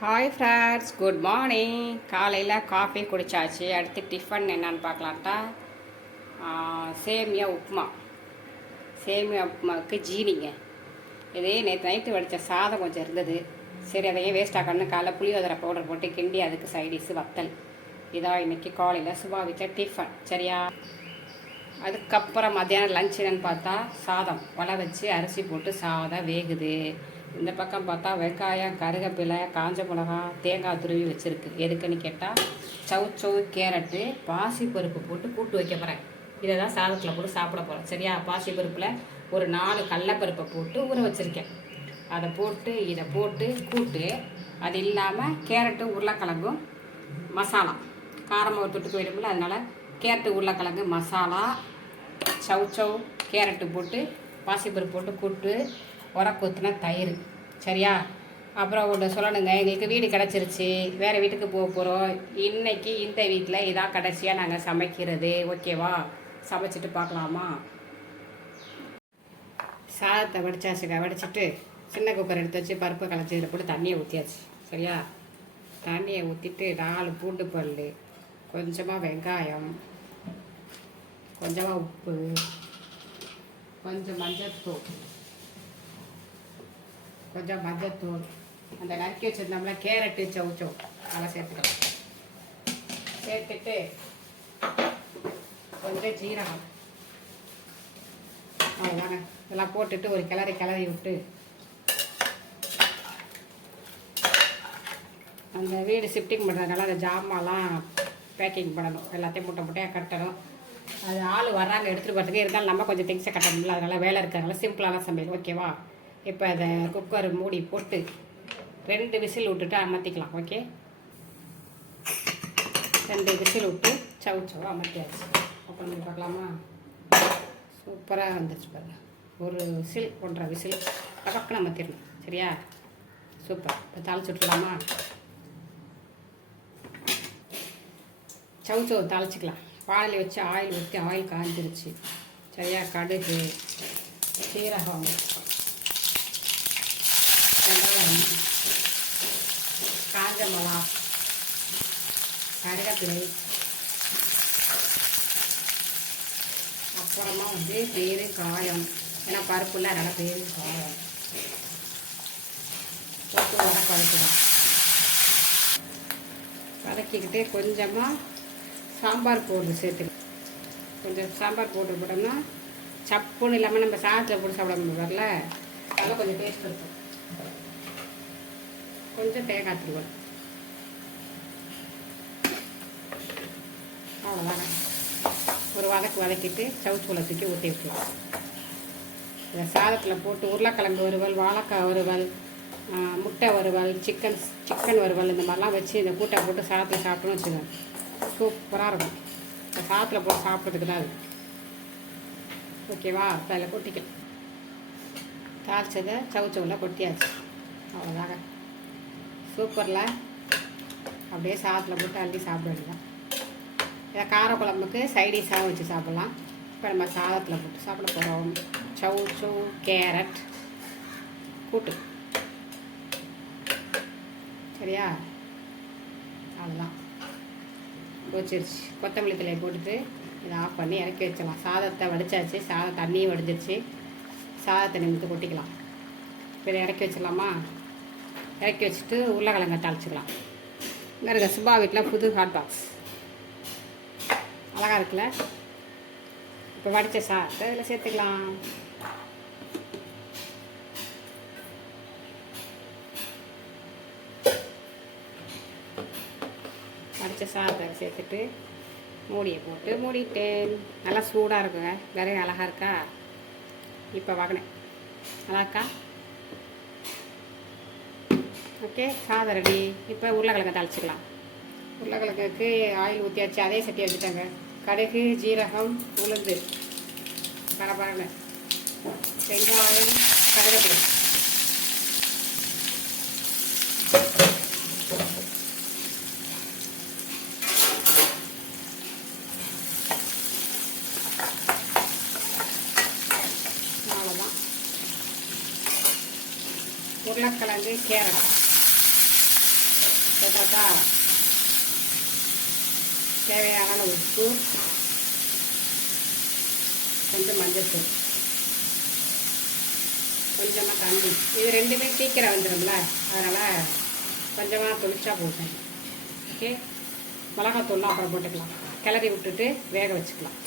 Hi friends, good morning. காலையில் coffee குடித்தாச்சு. அடுத்து tiffin என்னன்னு பார்க்கலான்ட்டா சேமியா உப்புமா. சேமியா உப்புமாவுக்கு ஜீனிங்க. இதே நேற்று நைட்டு வடித்த சாதம் கொஞ்சம் இருந்தது. சரி, அதையே வேஸ்ட் ஆகணும்னு காலைல புளியோதரை பவுடர் போட்டு கிண்டி அதுக்கு சைடிஷ் வத்தல். இதான் இன்றைக்கி காலையில் சுபா வீட்டில் டிஃபன். சரியா? அதுக்கப்புறம் மத்தியானம் லஞ்ச் என்னன்னு பார்த்தா சாதம் வலை வச்சு அரிசி போட்டு சாதம் வேகுது. இந்த பக்கம் பார்த்தா வெங்காயம், கருவேப்பிலை, காஞ்ச மிளகா, தேங்காய் துருவி வச்சுருக்கு. எதுக்குன்னு கேட்டால் சவுச்சவு, கேரட்டு, பாசிப்பருப்பு போட்டு கூட்டு வைக்க போகிறேன். இதை தான் சாதத்தில் போட்டு சாப்பிட போகிறேன். சரியா? பாசிப்பருப்பில் ஒரு 4 கடலைப்பருப்பை போட்டு ஊற வச்சுருக்கேன். அதை போட்டு இதை போட்டு கூட்டு. அது இல்லாமல் கேரட்டு, உருளைக்கிழங்கும் மசாலா காரமாக ஒரு தொட்டுக்கு வேணும்ல, அதனால் கேரட்டு, உருளைக்கிழங்கு மசாலா, சவுச்சவு, கேரட்டு போட்டு பாசிப்பருப்பு போட்டு கூட்டு, உரக்கொத்துனா தயிர். சரியா? அப்புறம் ஒன்று சொல்லணுங்க, எங்களுக்கு வீடு கிடச்சிருச்சு, வேறு வீட்டுக்கு போக போகிறோம். இன்றைக்கி இந்த வீட்டில் இதான் கடைசியாக நாங்கள் சமைக்கிறது. ஓகேவா? சமைச்சிட்டு பார்க்கலாமா? சாதத்தை வடித்தாச்சுங்க. வடிச்சிட்டு சின்ன குக்கர் எடுத்து வச்சு பருப்பு கலைச்சி இதில் போட்டு தண்ணியை ஊற்றியாச்சு. சரியா? தண்ணியை ஊற்றிட்டு 4 பூண்டு பல், கொஞ்சமாக வெங்காயம், கொஞ்சமாக உப்பு, கொஞ்சம் மஞ்சத்தூள், அந்த நறுக்கி வச்சுருந்தோம்ல கேரட்டு, சவுச்சவு அதெல்லாம் சேர்த்துக்கலாம். சேர்த்துட்டு கொஞ்சம் ஜீரகம், அவ்வளோதாங்க. இதெல்லாம் போட்டுட்டு ஒரு கிளறி விட்டு அந்த வீடு ஷிஃப்டிங் பண்ணுறதுனால அந்த ஜாமான்லாம் பேக்கிங் பண்ணணும். எல்லாத்தையும் மூட்டையாக கட்டணும். அது ஆள் வர்றாங்க எடுத்துகிட்டு போகிறதுக்கு. இருந்தாலும் நம்ம கொஞ்சம் திங்ஸை கட்டணும்ல, அதனால் வேலை இருக்கிறதுனால சிம்பிளான சமையல். ஓகேவா? இப்போ அதை குக்கர் மூடி போட்டு 2 விசில் விட்டுட்டு அமர்த்திக்கலாம். ஓகே, 2 விசில் விட்டு சவுச்சவா அமர்த்தியாச்சு. அப்புறம் பார்க்கலாமா? சூப்பராக வந்துச்சு பாருங்கள். ஒரு விசில் 1.5 விசில் பக்கம்னு அமர்த்திடணும். சரியா? சூப்பர். இப்போ தாளிச்சு விட்டுலாமா? சவுச்சவு தாளிச்சிக்கலாம். வாழை வச்சு ஆயில் ஊற்றி ஆயில் காய்ஞ்சிருச்சு. சரியா? கடுகு, சீரகம், வெங்காயம், காஞ்ச மிளகா, கருவேப்பிலை, அப்புறமா பெருங்காயம். ஏன்னா பருப்புல நல்லா பெருங்காயம் போட்டு வதக்கலாம். வதக்கிக்கிட்டே கொஞ்சமாக சாம்பார் பவுடர் சேர்த்துக்கலாம். கொஞ்சம் சாம்பார் பவுடர் போட்டோம்னா சப்புன்னு இல்லாமல் நம்ம சாதத்தில் போட்டு சாப்பிட வரல, அதெல்லாம் கொஞ்சம் டேஸ்ட் இருக்கும். கொஞ்சம் தேங்காய் துருவல், அவ்வளோதாங்க. ஒரு வதக்கிட்டு சவுச்சூளை தூக்கி ஊற்றி விட்டுலாம். இதை சாதத்தில் போட்டு உருளைக்கிழங்கு வறுவல், வாழைக்காய் வறுவல், முட்டை வறுவல், சிக்கன் வறுவல், இந்த மாதிரிலாம் வச்சு இந்த கூட்டை போட்டு சாதத்தில் சாப்பிட்டோன்னு வச்சுக்கோங்க, சூப்பராக இருக்கும். இந்த சாதத்தில் போட்டு சாப்பிட்றதுக்கு தான் அது. ஓகேவா? இப்போ அதில் கொட்டிக்கலாம். தாளிச்சதை சவுச்சவில் கொட்டியாச்சு. அவ்வளோதாங்க. சூப்பரில் அப்படியே சாதத்தில் போட்டு அள்ளி சாப்பிட வேண்டியதான். இதை காரக்குழம்புக்கு சைடிஷாக வச்சு சாப்பிட்லாம். இப்போ நம்ம சாதத்தில் போட்டு சாப்பிட போகிறோம். சவுச்சவு, கேரட் கூட்டு. சரியா? அவ்வளோதான், போச்சிருச்சு. கொத்தமல்லி தலையை போட்டுட்டு இதை ஆஃப் பண்ணி இறக்கி வச்சிடலாம். சாதத்தை வடித்தாச்சு. சாதம் தண்ணியும் வடிஞ்சிருச்சு. சாதத்தை நிமித்து கொட்டிக்கலாம். இப்போ இதை இறக்கி வச்சிடலாமா? இறக்கி வச்சுட்டு உருளைக்கிழங்க தாளிச்சிக்கலாம். இங்கே இருக்க சுபா வீட்டில் புது ஹாட் பாக்ஸ் அழகாக இருக்குல்ல? இப்போ வடித்த சாதத்தை இதில் சேர்த்துக்கலாம். வடித்த சாதத்தை சேர்த்துட்டு மூடியை போட்டு மூடிட்டேன். நல்லா சூடாக இருக்குங்க. வேற அழகாக இருக்கா? இப்போ வாங்கினேன். நல்லா இருக்கா? ஓகே, சாதம் ரெடி. இப்போ உருளைக்கிழங்க தாளிச்சிக்கலாம். உருளைக்கிழங்குக்கு ஆயில் ஊற்றியாச்சு. அதே சட்டி வச்சுட்டாங்க. கடுகு, ஜீரகம், உளுந்து, பரபரன்னு வெங்காயம், கருவேப்பிலை, அவ்வளோதான். உருளைக்கிழங்கு, கேரட் போட்டாக்கா தேவையான உப்பு, கொஞ்சம் மஞ்சள்தூள், கொஞ்சமாக தண்ணி. இது ரெண்டுமே சீக்கிரம் வந்துடும்ல, அதனால் கொஞ்சமாக தொளிச்சா போட்டேன். ஓகே, மிளகாத்தூள்லாம் அப்புறம் போட்டுக்கலாம். கிளறி விட்டுட்டு வேக வச்சுக்கலாம்.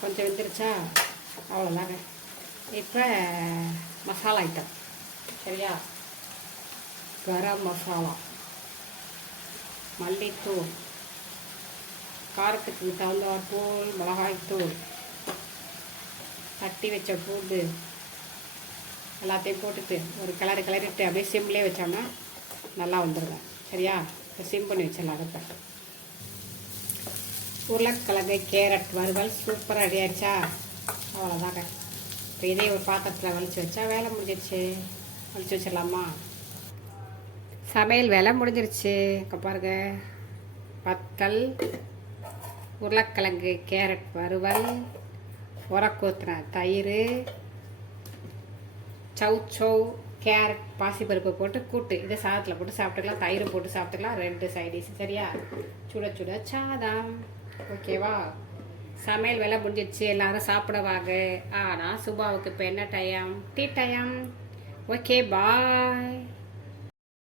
கொஞ்சம் வெந்துருச்சா, அவ்வளோதாங்க. இப்போ மசாலா ஐட்டம் சரியா? கரம் மசாலா, மல்லித்தூள், காரத்துக்கு தகுந்தாற்போல் மிளகாய்த்தூள், தட்டி வச்ச பூண்டு எல்லாத்தையும் போட்டுட்டு ஒரு கிளறிட்டு அப்படியே சிம்லேயே வச்சோம்னா நல்லா வந்துடுவேன். சரியா? இப்போ சிம் பண்ணி வச்சிடலாம் அடுப்பை. உருளைக்கிழங்கு கேரட் வறுவல் சூப்பராக ரெடி ஆகிடுச்சா? அவ்வளோதாங்க. இப்போ இதே ஒரு பாத்திரத்தில் வலிச்சு வச்சா வேலை முடிஞ்சிருச்சு. வலிச்சு வச்சிடலாமா? சமையல் வேலை முடிஞ்சிருச்சு. இப்போ பாருங்க, வத்தல், உருளைக்கிழங்கு கேரட் வறுவல், உரக்கூத்தின தயிர், சௌ கேரட் பாசிப்பருப்பு போட்டு கூட்டு. இதை சாதத்தில் போட்டு சாப்பிட்டுக்கலாம், தயிர் போட்டு சாப்பிட்டுக்கலாம். 2 சைடிஷ். சரியா? சுட சுட சாதம். ஓகேவா? சமையல் வேலை முடிஞ்சிடுச்சு. எல்லாரும் சாப்பிட வாங்க. ஆனால் சுபாவுக்கு இப்போ என்ன டைம்? Tea time. ஓகே, பாய்.